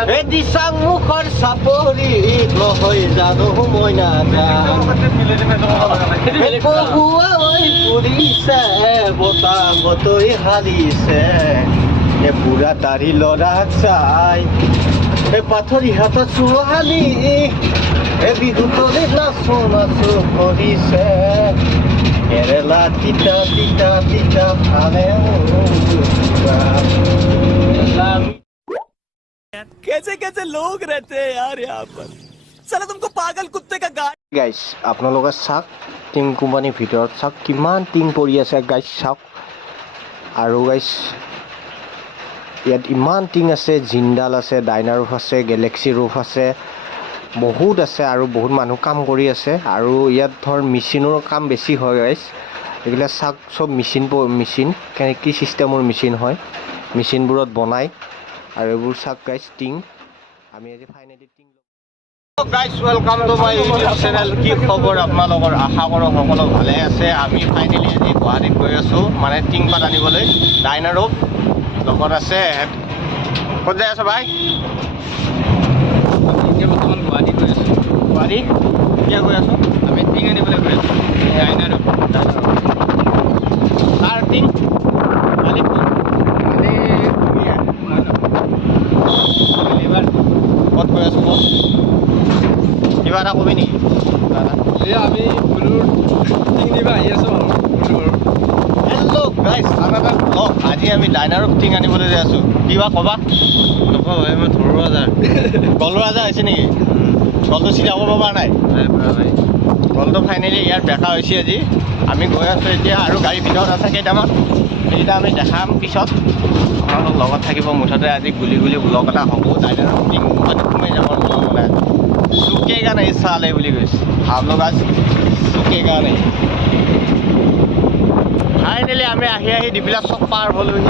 এদি চাং মুখৰ চাপৰি লহৈ জানো মই নাযাওঁ বহুৱা ফুৰিছে বতাহতৈ হালিছে বুঢ়া দাঢ়ি ল'ৰাক চাই পাথৰি হাতত ছোৱালী বিহুতলি নাচো নাচো কৰিছে কেৰেলা তিতা তিতা তিতা ভালে कैसे कैसे लोग रहते हैं यार यहाँ पर साला तुमको पागल कुत्ते का गाय গাইছ আপোনালোকে চাওক টিং কোম্পানীৰ ভিতৰত চাওক কিমান টিং পৰি আছে গাইছ চাওক আৰু গাইছ ইয়াত ইমান টিং আছে জিন্দাল আছে ডাইনাৰ ৰুফ আছে গেলেক্সি ৰুফ আছে বহুত আছে আৰু বহুত মানুহ কাম কৰি আছে আৰু ইয়াত ধৰ মেচিনৰ কাম বেছি হয় গাইছ এইবিলাক চাওক চব মেচিন কি চিষ্টেমৰ মেচিন হয় মেচিনবোৰত বনায় আৰু এইবোৰ চাওক গাইছ টিং আমি আজি ফাইনেলি টিং গাইছ welcome to my YouTube channel কি খবৰ আপোনালোকৰ আশা কৰোঁ সকলো ভালে আছে আমি ফাইনেলি আজি গুৱাহাটীত গৈ আছোঁ মানে টিং পাত আনিবলৈ ডাইনাৰ ৰুফ লগত আছে ক'ত যাই আছ ভাই এতিয়া বৰ্তমান গুৱাহাটী গৈ আছোঁ গুৱাহাটী কিয় গৈ আছোঁ আমি টিং আনিবলৈ গৈ আছোঁ ডাইনাৰ কাৰ টিং ক'ত গৈ আছোঁ ক'ত কিবা এটা কবি নেকি এয়া আমি ফুলৰ টিং নিব আহি আছোঁ হেল্ল' গাইছ আমাৰ এটা ব্লগ আজি আমি ডাইনাৰ ৰুফ টিং আনিবলৈ যাই আছোঁ কিবা ক'বা নকওঁ ভাই মই ধৰুৱা যাৰ গলৰা যা হৈছে নেকি গলটো চিধা কৰিব পৰা নাই ভাই গলটো ফাইনেলি ইয়াত দেখা হৈছে আজি আমি গৈ আছোঁ এতিয়া আৰু গাড়ীৰ ভিতৰত আছে কেইটামান সেইকেইটা আমি দেখাম পিছত আপোনালোক লগত থাকিব মুঠতে আজি গুলি ব্লগ এটা হ'ব ডাইনাৰ ৰুফ টিং মানে সোমাই যাব মানে চুকেগা নাই চালে বুলি কৈছে আপোনালোক আজ চুকেগা নাই ফাইনেলি আমি আহি ডিবিলা চব পাৰ হ'লোহি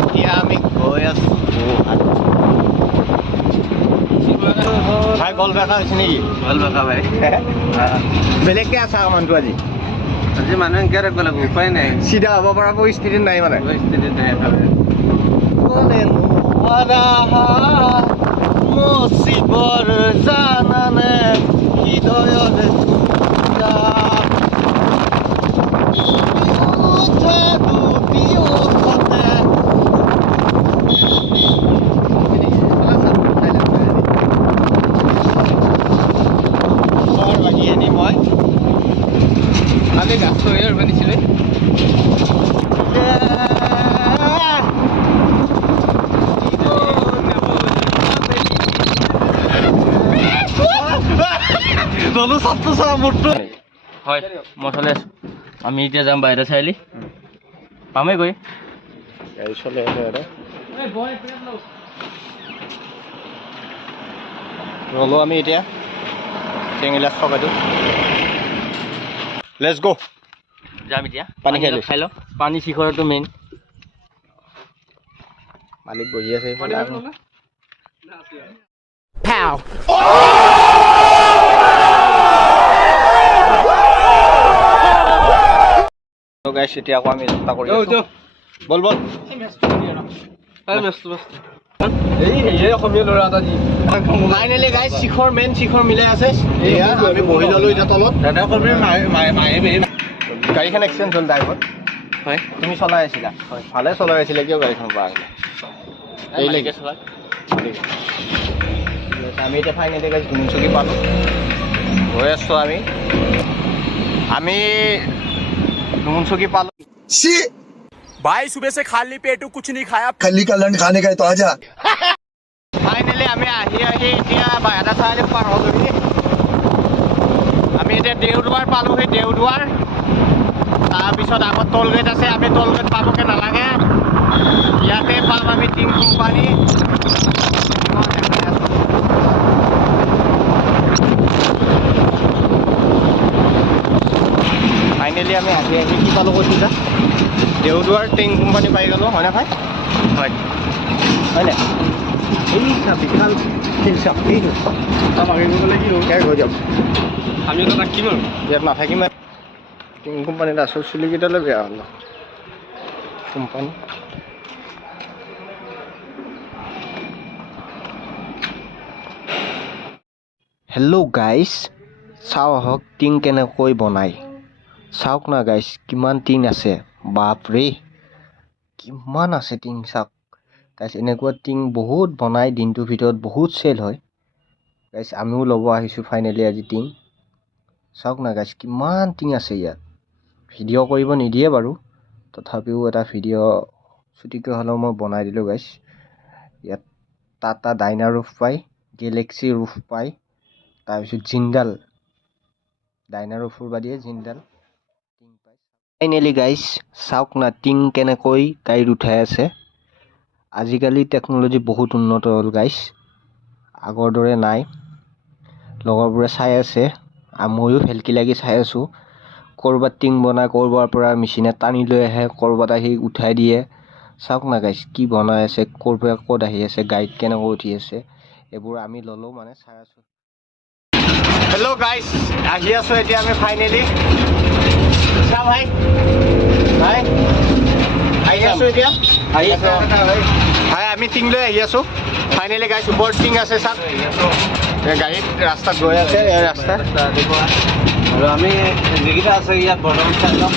এতিয়া আমি গৈ আছোঁ ভাই গল বেকা হৈছে নেকি ভাল বেকা ভাই বেলেগকৈ আছে মানুহটো আজি আজি মানুহে এনেকৈ ৰাখিব লাগিব উপায় নাই চিধা হ'ব পৰা পৰিস্থিতি নাই মানে পৰিস্থিতি নাই মুচিবৰ জানানে হৃদয়ত মই কালি গাছ থৈ বান্ধিছিলে হয় মই চলে আছোঁ আমি এতিয়া যাম বাহিৰৰ চাৰিআলি পামেই গৈ গাড়ী চলি আছে ৰ'লো আমি এতিয়া টেঙিলাচ থকাটো লেটছ গ' যাম এতিয়া পানী খাই লওঁ পানী শিখৰটো মেইন মালিক বহি আছে গাইছ এতিয়া আকৌ আমি যাত্ৰা কৰি আছোঁ বল অসমীয়া ল'ৰা এটা যি ফাইনেলি গাইছ শিখৰ মেইন শিখৰ মিলাই আছে এয়া আমি বহি ল'লোঁ এতিয়া তলত গাড়ীখন এক্সিডেণ্ট হ'ল ড্ৰাইভৰ হয় তুমি চলাই আছিলা হয় ভালে চলাই আছিলে কিয় গাড়ীখন পৰা এইলৈকে চলাক আমি এতিয়া ফাইনেলি গাইছ গুণচুকী পালোঁ গৈ আছোঁ আমি गुनसुकी पालो भाई सुबह से खाली पेटू कुछ नहीं खाया खली का लंड खाने का है तो आजा फाइनली আমি আহি এতিয়া বাহিৰা চাৰিআলি পাৰ হ'লোহি আমি এতিয়া দেওদুৱাৰ পালোহি দেওদুৱাৰ তাৰপিছত আগত টোল গেট আছে আমি টোল গেট পাবগৈ নালাগে ইয়াতে পাম আমি টিং কোম্পানী ফাইনেলি আমি আহি কি পালোঁ কৈছিলা দেওদুৱাৰ টিং কোম্পানী পাই গ'লোঁ হয়নে ভাই হয়নে এই বিশাল মাৰিবলৈ কি হৈ যাম আমিতো থাকিম আৰু ইয়াত নাথাকিম টিং কোম্পানীত আছোঁ চুলিকেইটালৈ বেয়া হ'ল কোম্পানী হেল্ল' গাইছ, চাওঁ আহক টিং কেনেকৈ বনায়। চাওক না গাইছ, কিমান টিং আছে, বাপৰে কিমান আছে টিং চাওক গাইছ। এনেকুৱা টিং বহুত বনাই দিনটোৰ ভিতৰত, বহুত চেল হয় গাইছ। আমিও ল'ব আহিছোঁ ফাইনেলি আজি টিং। চাওক না গাইছ, কিমান টিং আছে ইয়াত। ভিডিঅ' কৰিব নিদিয়ে বাৰু, তথাপিও এটা ভিডিঅ' ছুটিকৈ হ'লেও মই বনাই দিলোঁ গাইছ। ইয়াত টাটা ডাইনা ৰুফ পায়, গেলেক্সি ৰুফ পায়, তাৰপিছত জিন্দাল, ডাইনা ৰুফৰ বাদিয়ে জিন্দাল টিং পায়। ফাইনেলি গাইছ, চাওক না টিং কেনেকৈ গাড়ীত উঠাই আছে। আজিকালি টেকন'লজি বহুত উন্নত হ'ল গাইছ, আগৰ দৰে নাই। লগৰবোৰে চাই আছে, ময়ো ভেলকি লাগি চাই আছোঁ। ক'ৰবাত টিং বনাই, ক'ৰবাৰ পৰা মেচিনে টানি লৈ আহে, ক'ৰবাত আহি উঠাই দিয়ে। চাওক না গাইছ, কি বনাই আছে, ক'ৰ পৰা ক'ত আহি আছে, গাড়ীত কেনেকৈ উঠি আছে, এইবোৰ আমি ল'লেও মানে চাই আছোঁ। হেল্ল' গাইছ, আহি আছোঁ এতিয়া আমি ফাইনেলি। চা ভাই ভাই আহি আছোঁ এতিয়া, আহি আছো। ভাই আমি টিং লৈ আহি আছোঁ ফাইনেলি গাইছ। ওপৰত টিং আছে চাওক, গাড়ীত ৰাস্তাত গৈ আছে, এই ৰাস্তা আৰু আমি যিকেইটা আছে ইয়াত বৰ্তমান চাই লওঁ।